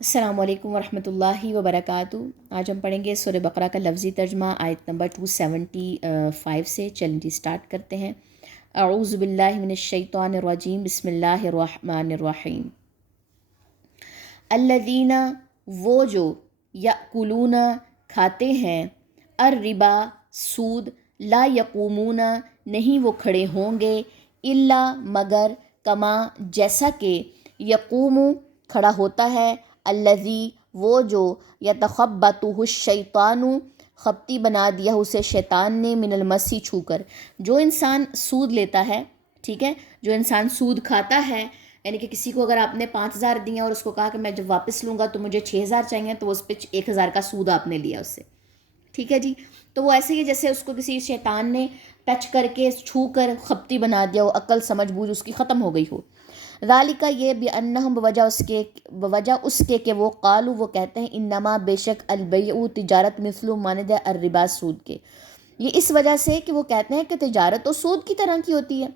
السلام علیکم ورحمۃ اللہ وبرکاتہ۔ آج ہم پڑھیں گے سورہ بقرہ کا لفظی ترجمہ آیت نمبر 275 سے۔ چلیں جی سٹارٹ کرتے ہیں۔ اعوذ باللہ من الشیطان الرجیم، بسم اللہ الرحمن الرحیم۔ الذین، وہ جو، یأکلون، کھاتے ہیں، الربا، سود، لا یقومون، نہیں وہ کھڑے ہوں گے، الا، مگر، کما، جیسا کہ، یقوم، کھڑا ہوتا ہے، الذی، وہ جو، یتخبطہ الشیطان، خپتی بنا دیا اسے شیطان نے، من المسی، چھو کر۔ جو انسان سود لیتا ہے، ٹھیک ہے، جو انسان سود کھاتا ہے، یعنی کہ کسی کو اگر آپ نے 5,000 دیے اور اس کو کہا کہ میں جب واپس لوں گا تو مجھے 6,000 چاہیے، تو اس پہ 1,000 کا سود آپ نے لیا اس سے، ٹھیک ہے جی۔ تو وہ ایسے ہی جیسے اس کو کسی شیطان نے ٹچ کر کے، چھو کر خپتی بنا دیا ہو، عقل سمجھ بوجھ اس کی ختم ہو گئی ہو۔ ذالک، یہ، بانہم، بوجہ اس کے کہ وہ، قالو، وہ کہتے ہیں، انما، بے شک، البیع، تجارت، مثل، مانند ہے، الربا، سود کے، یہ اس وجہ سے کہ وہ کہتے ہیں کہ تجارت تو سود کی طرح کی ہوتی ہے۔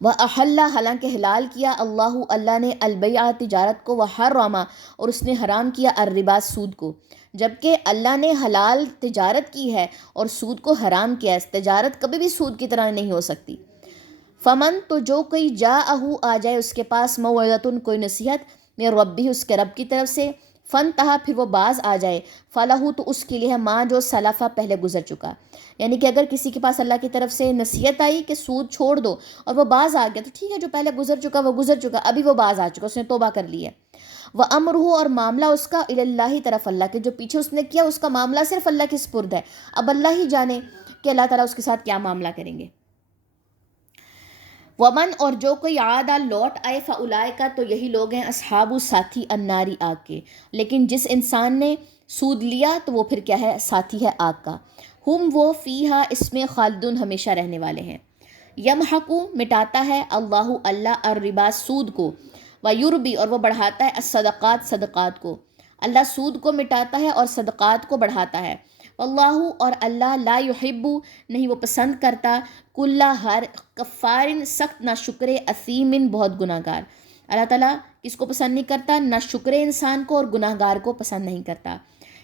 وَأَحَلَّ، حالانکہ حلال کیا، اللہ نے، البیع، تجارت کو، وحرم، اور اس نے حرام کیا، الربا، سود کو۔ جبکہ اللہ نے حلال تجارت کی ہے اور سود کو حرام کیا ہے، تجارت کبھی بھی سود کی طرح نہیں ہو سکتی۔ فمن، تو جو کوئی، جاءہ، آ جائے اس کے پاس، موعظۃ، کوئی نصیحت، من ربہ، اس کے رب کی طرف سے، فانتہا، پھر وہ باز آ جائے، فلہ، تو اس کے لیے ہے، ماں جو سلفا، پہلے گزر چکا۔ یعنی کہ اگر کسی کے پاس اللہ کی طرف سے نصیحت آئی کہ سود چھوڑ دو اور وہ باز آ گیا تو ٹھیک ہے، جو پہلے گزر چکا وہ گزر چکا، ابھی وہ باز آ چکا، اس نے توبہ کر لی ہے۔ وَأَمْرُهُ، اور معاملہ اس کا، الی اللہ، طرف اللہ کے، جو پیچھے اس نے کیا اس کا معاملہ صرف اللہ کے سپرد ہے، اب اللہ ہی جانے کہ اللہ تعالیٰ اس کے ساتھ کیا معاملہ کریں گے۔ ومن، اور جو کوئی، عادہ، لوٹ آئے، فاولئک، تو یہی لوگ ہیں، اصحاب، ساتھی، الناری، آگ کے۔ لیکن جس انسان نے سود لیا تو وہ پھر کیا ہے، ساتھی ہے آگ کا۔ ہم، وہ، فیہا، اس میں، خالدون، ہمیشہ رہنے والے ہیں۔ یمحق، مٹاتا ہے، اللہ، الربا، سود کو، ویربی، اور وہ بڑھاتا ہے، الصدقات، صدقات کو۔ اللہ سود کو مٹاتا ہے اور صدقات کو بڑھاتا ہے۔ واللہ، اور اللہ، لا یحب، نہیں وہ پسند کرتا، کل، ہر، کفار، سخت ناشکر، اثیم، بہت گناہ گار۔ اللہ تعالیٰ کس کو پسند نہیں کرتا، ناشکر انسان کو اور گناہ گار کو پسند نہیں کرتا۔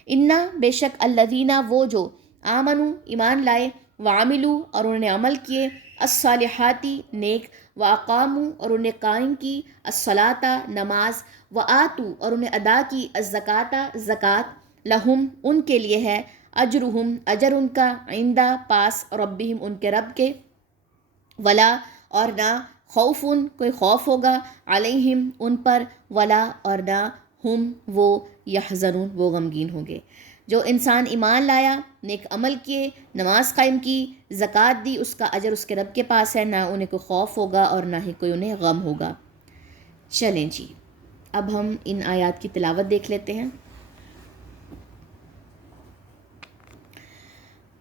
انا، بے شک، الذین، وہ جو، آمنو، ایمان لائے، وعملو، اور انہوں نے عمل کیے، الصالحات، نیک، واقامو، اور انہیں قائم کی، الصلاۃ، نماز، وآتو، اور انہیں ادا کی، الزکاۃ، زکوٰۃ، لہم، ان کے لیے ہے، اجرہم، اجر ان کا، عند، پاس، ربہم، ان کے رب کے، ولا، اور نہ، خوف، کوئی خوف ہوگا، علیہم، ان پر، ولا، اور نہ، ہم، وہ، یحزنون، وہ غمگین ہوں گے۔ جو انسان ایمان لایا، نیک عمل کیے، نماز قائم کی، زکوٰۃ دی، اس کا اجر اس کے رب کے پاس ہے، نہ انہیں کوئی خوف ہوگا اور نہ ہی کوئی انہیں غم ہوگا۔ چلیں جی، اب ہم ان آیات کی تلاوت دیکھ لیتے ہیں۔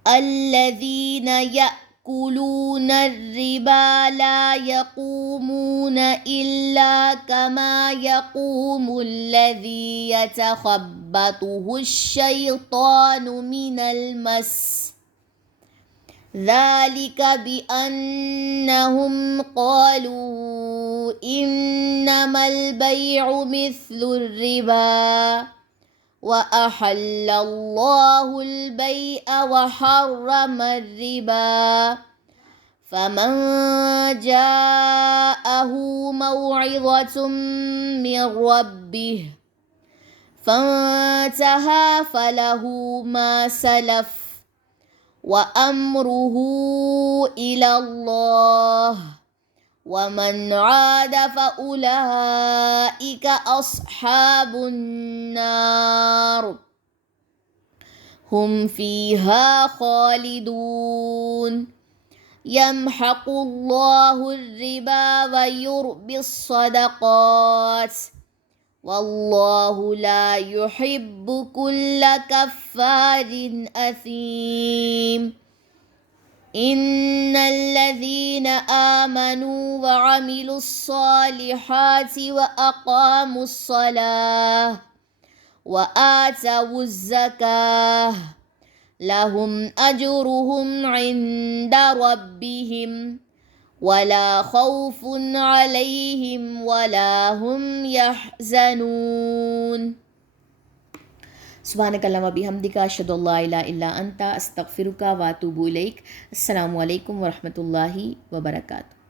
الذین یأکلون الربا لا یقومون الا کما یقوم الذی یتخبطہ الشیطان من المس، ذلک بأنہم قالوا انما البیع مثل الربا وَأَحَلَّ اللَّهُ الْبَيْعَ وَحَرَّمَ الرِّبَا، فَمَنْ جَاءَهُ مَوْعِظَةٌ مِّن رَّبِّهِ فَانْتَهَىٰ فَلَهُ مَا سَلَفَ وَأَمْرُهُ إِلَى اللَّهِ وَمَنْ عَادَ فَأُولَئِكَ أَصْحَابُ النَّارِ هُمْ فِيهَا خَالِدُونَ۔ يَمْحَقُ اللَّهُ الرِّبَا وَيُرْبِي الصَّدَقَاتِ وَاللَّهُ لَا يُحِبُّ كُلَّ كَفَّارٍ أَثِيمٍ۔ ان الذين آمنوا وعملوا الصالحات واقاموا الصلاة وآتوا الزكاة لهم اجرهم عند ربهم ولا خوف عليهم ولا هم يحزنون. سبحانک اللہم وبحمدک اشہد ان لا الہ الا انت استغفرک واتوب الیک. السلام علیکم ورحمۃ اللہ وبرکاتہ.